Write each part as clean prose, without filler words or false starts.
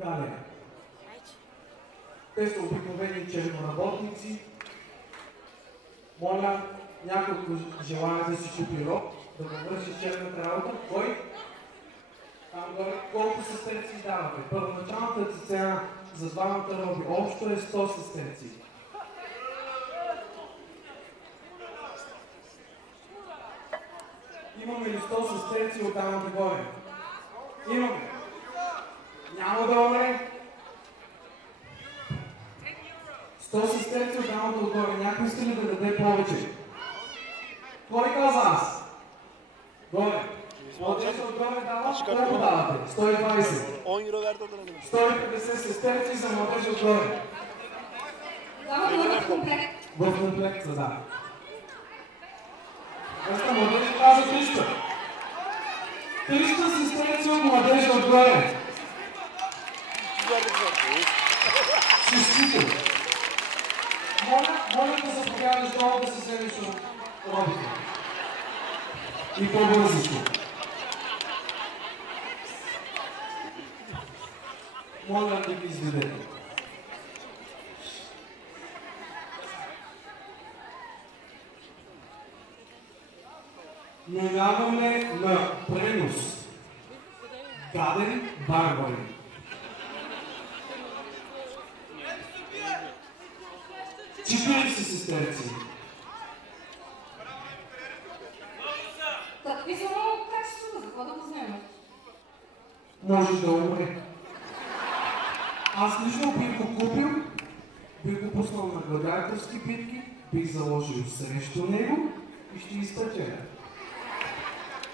Галя. Те са обикновени черноработници. Моля, някой желая да си купи роб, да го върши черната работа. Кой? Там горе. Колко сестерци давате? Първоначалната цена за двамата роби общо е 100 сестерци. Имаме ли 100 сестерци от там отгоре? Имаме. Няма доле. 100 сестерци от там отгоре. Някой иска ли да даде повече? Кой каза аз? Горе. Младежа отгоре дава, колко давате? 120. 10 euro verdi onlara. 150 сестерци за младежа отгоре. В комплект. В комплект са, да. Esta младежа каза 300. 300 сестерци от младежа отгоре. Честито. Моля да заповядаш долу да се вземеш от робите. И по-бързичко. Моля да ги изведете. Минаваме на пренос. Гаден барбарин. Читали си сестерци? Какви са много качествата, за какво да го вземем? Може да умре. Аз лично бих го купил, бих го пуснал на гладиаторски битки, бих заложил срещу него и ще изпътя.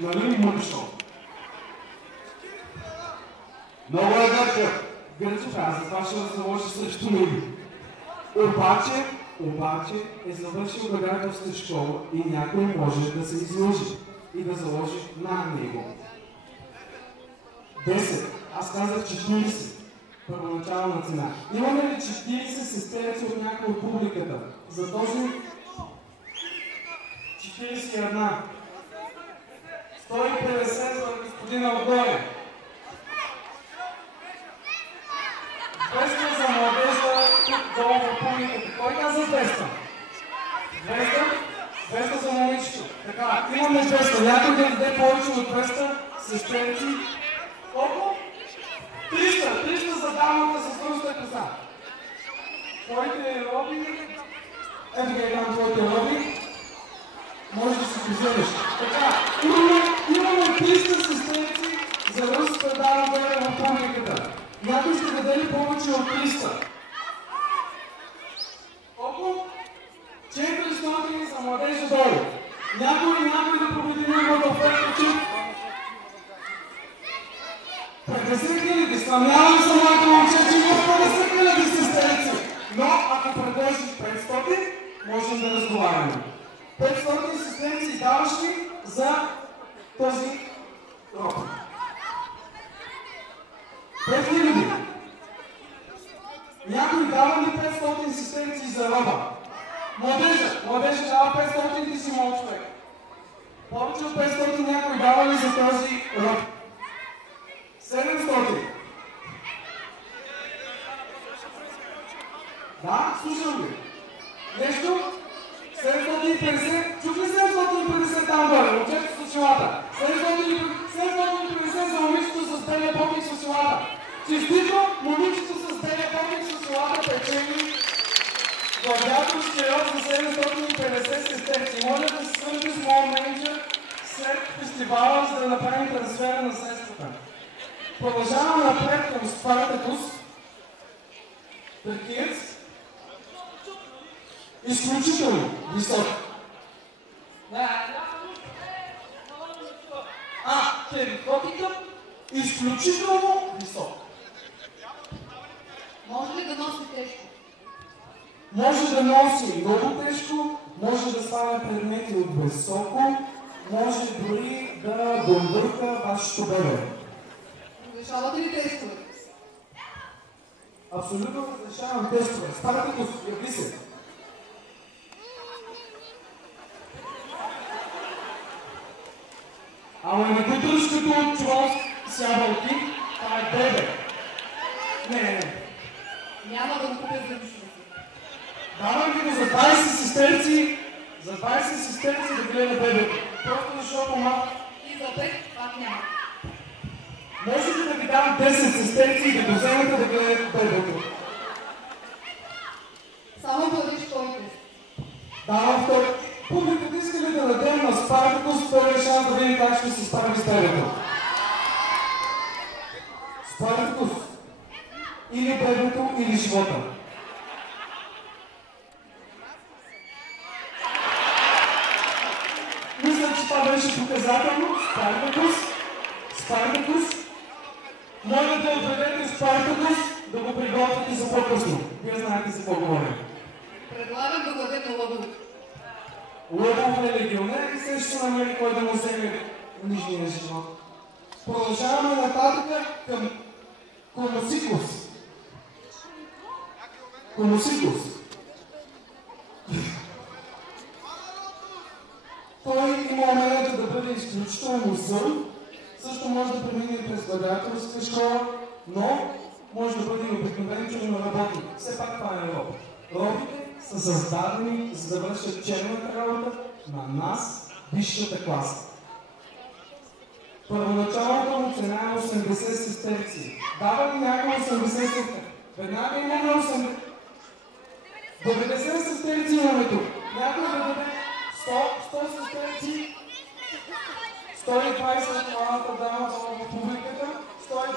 Нали мъчно? Много е гърчев. Гърчев, аз за това ще заложи срещу него. Обаче е завършил гладиаторска школа и някой може да се изложи и да заложи на него. 10. Аз казах 40. Първоначална цена. Имаме ли 40 сестерци от някой от публиката? За този 41. 150 за господина отгоре. 200 за младежа тук долу в публиката. Кой каза 200? 200 за момичето. Така, имаме 200. Някой да даде повече от 200 сестерци. Колко? 300 за дамата с ръста коса. Твоите роби, ето ги там твоите роби, може да си вземеш. Така, имаме 300 сестерци за ръста дама горе в публиката. Някой ще даде ли повече от 300? Колко? 400 за младежа долу. Някой да победи неговата оферта, че хиляди, сравнявам се моите момче, че има 50 хиляди сестерци. Но ако предложиш 500, можем да разговаряме. 500 сестерци даваш ли за този роб? 5000. Някой дава ли 500 сестерци за роба? Младежа дава 500 и си мол човек. Повече от 500 някой дава ли за този роб? 700. Да, слушам ви. Нещо? 750. Чух ли 750 там горе? Момчето с очилата. 750 за момичето с белия помник с очилата. Честито, момичето с белия помник с очилата печели гладиаторския род за 750 сестерци. Моля да се свържи с моят менеджер след фестивала, за да направим трансфера на средствата. Продължаваме напред към Спартакус. Търкиец. Изключително висок. Терикотикът изключително висок. Може ли да носи тежко? Може да носи много тежко, може да сваля предмети от високо, може дори да бомбърка вашето бебе. Разрешавате ли тестове? Абсолютно разрешавам тестове. Спартакус, яви се. Ама не го дръж като от човек с ябълки, това е бебе. Не. Няма да го купя за нищо. Давам ви го за 20 сестерци, да гледа бебето. Просто защото И за 5 пак няма. може ли да ви дам 10 сестерци и да го вземете да гледате бебето? Само бъдеш той. Давам втори. Публиката иска ли да дадем на Спартакус втория шанс да видим как ще се справи с бебето? Спартакус. Или бебето, или живота. Мисля, че това беше показателно. Спартакус. Моля да отведете Спартакус, да го приготвите за по-късно. Вие знаете за какво говоря. Предлагам да бъде на Лъбов. Лъбов е легионер и се ще намери кой да му вземе нижния живот. Продължаваме нататък към Комусикус. Той има умението да бъде изключително зъл, също може да премине през гладиаторска школа, но може да бъде и обикновен черноработник. Все пак това е робот. Роботите са създадени за да вършат черната работа на нас, висшата класа. Първоначалната му цена е 80 сестерци. Дава ли някой 80 сестерци? Веднага имаме 80. 90 сестерци имаме тук. Някой да даде 100 сестерци. 120 от малата дама в публиката. 150.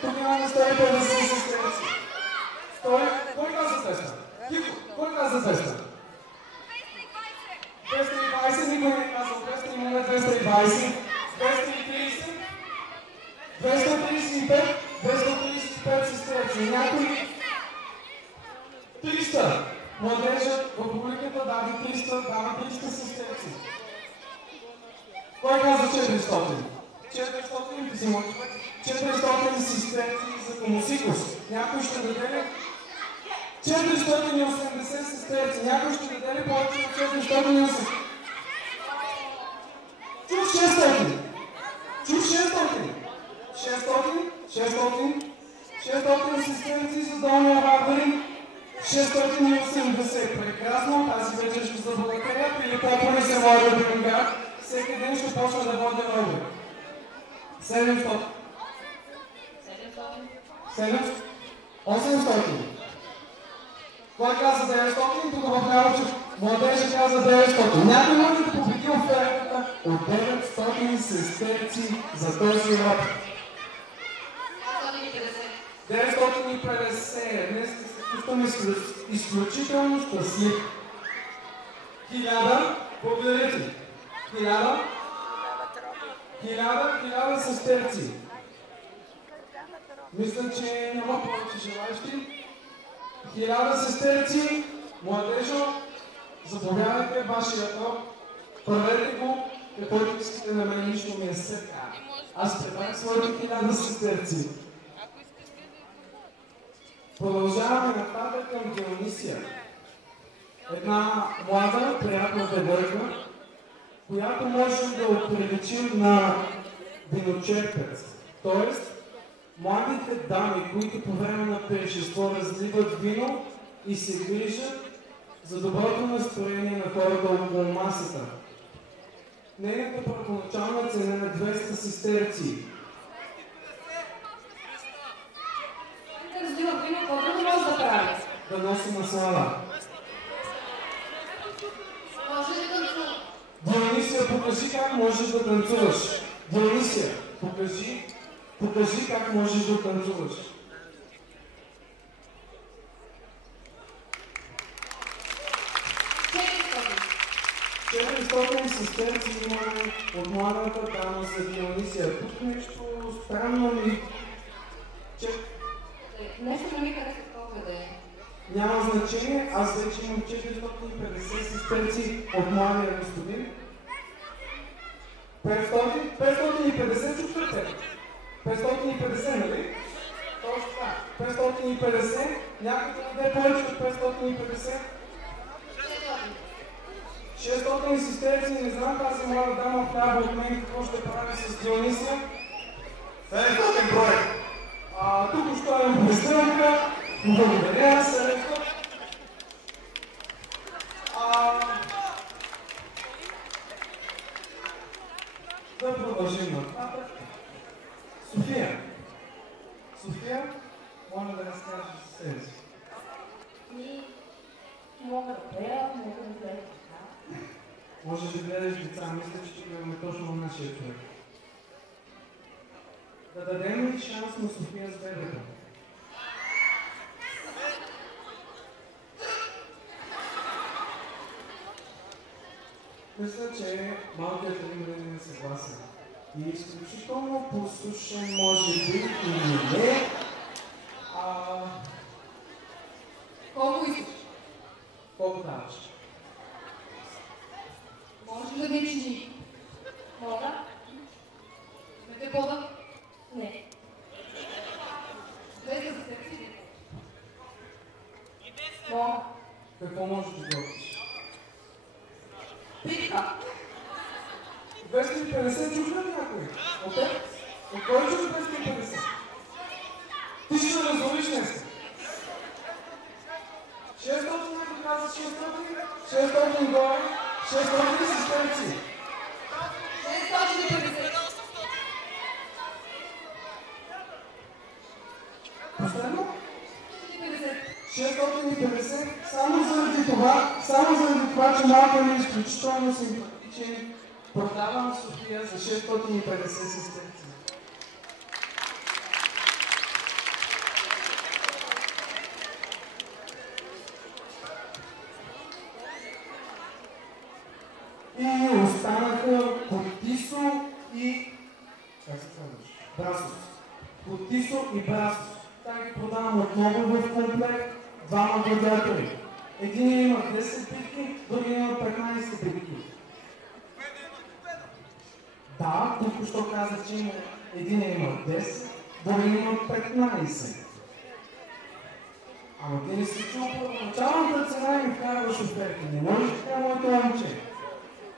Тук имаме 150 сестерци. Кой каза 200? Тихо, кой каза 200? 220, никой не е казал 200, имаме 220, 230, 235, 235 сестерци. Някой 300. Младежа в публиката даде 300, дава 300 сестерци. Кой каза 400? 400 ти си младежа. 400 сестерци за Комусикус. Някой ще даде ли? 480 сестерци. Някой ще даде ли повече от 480? Чух 600. 600 сестерци за долния Вардарин. 680. Прекрасно. Тази вечер ще заблагодаря. Или по-поне се водя в Бенгар. Всеки ден ще почна да водя нови. 700. 800. Кой каза 900? Тук в лявото младежа каза 900. Някой може да победи офертата от 900 сестерци за този род. 950. Днес се чувствам изключително щастлив. 1000. Благодаря ти. 1000 сестерци. Мисля, че няма повече желащи. 1000 сестерци. Младежо, заповядайте вашия род. Правете го, каквото искате на мен, нищо ми е сега. Аз предлагам своите 1000 сестерци. Продължаваме нататък към Дионисия. Една млада, приятна девойка, която може да оприличим на виночерпец. Тоест, младите дами, които по време на пиршество разливат вино и се грижат за доброто настроение на хората около масата. Нейната първоначална цена е 200 сестерци. Да разлива вино, какво друго може да прави? Да носи маслала. Може ли да танцува? Дионисия, покажи как можеш да танцуваш. Дионисия, покажи как можеш да танцуваш. 400 сестерци имаме от младата дама за Дионисия. Тук нещо странно ми... Нещо не ми хареса това да е. Няма значение, аз вече имам 450 сестерци от младия господин. 550 чувствате? 550, нали? Точно така. 550, някой да даде повече от 550. 600 сестерци, не знам тази млада дама вляво от мен какво ще прави с Дионисия. 700 брой. Благодаря, следва. Да продължим нататък. София. София, моля да разкажеш за себе си. Мога да пея, мога да гледам деца. Можеш да гледаш деца, мисля, че имаме точно на нашия проект. Да дадем ли шанс на София с бебето? Мисля, че малкият Рим е съгласен. И изключително послушен, може би, или не. Колко искаш? Колко даваш? Може да ми чини. Мога? Сме пода? Не. 200 за себе си? Мога. Какво можеш да готвиш? Питка. 250 чух ли някой? От кой чух 250? Ти ще да разловиш днес. 600 някой каза 600? 600 горе, 600 асистенции. 650. Последно? 650. 650, само заради това, че малко ми е изключително симпатичен, продавам София за 650 асистенции. И останаха Потисо и... как се казваш? Брасос. Потисо и Брасос. Тя ги продавам отново в комплект. Двама гладиатори. Един има 10 битки, другия има 15 битки. Да, тук що казах, че един има 10, другия има 15. Ама ти не си чул първоначалната цена и ми вкарваш оферти. Не можеш така, моето момче.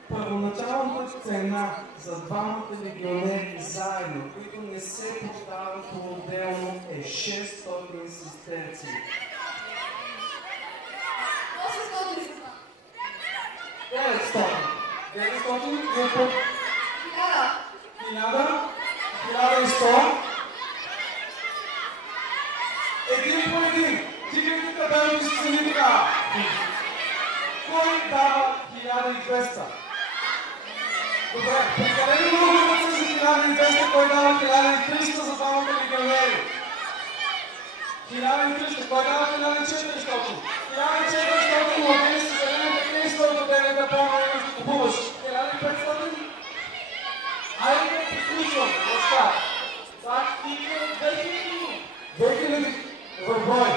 Първоначалната цена за двамата легионери заедно, които не се продават по-отделно, е 600 сестерци. 900. 900 1100. Един по един. Тигайте табелки с цени така. Кой дава 1200? Добре, прекалено много ръце за 1200, кой дава 1300 за двамата легионери? 1300, кой дава 1400? 1400, но вие си зелените 300, да не да по-много ще купуваш. 1500? Айде, приключвам. Лъска. Так, стига 2000. 2000 в брой.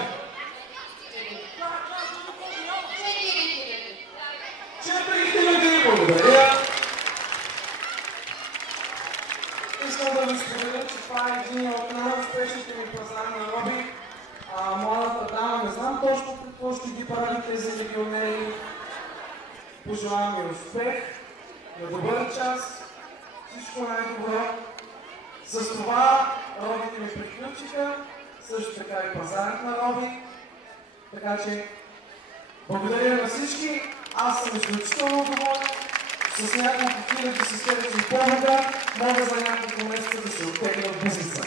4000, благодаря. Искам да ви споделя, че това е един от най-успешните ми пазарни роби. Младата дама, не знам точно какво ще ги правите за легионери. Пожелавам ви успех, на добър час, всичко най-добро. С това робите ми приключиха, също така и пазарът на роби. Така че, благодаря на всички. Аз съм изключително доволен. С няколко хиляди сестерци и по-наград мога за няколко месеца да се оттегля в бизнеса.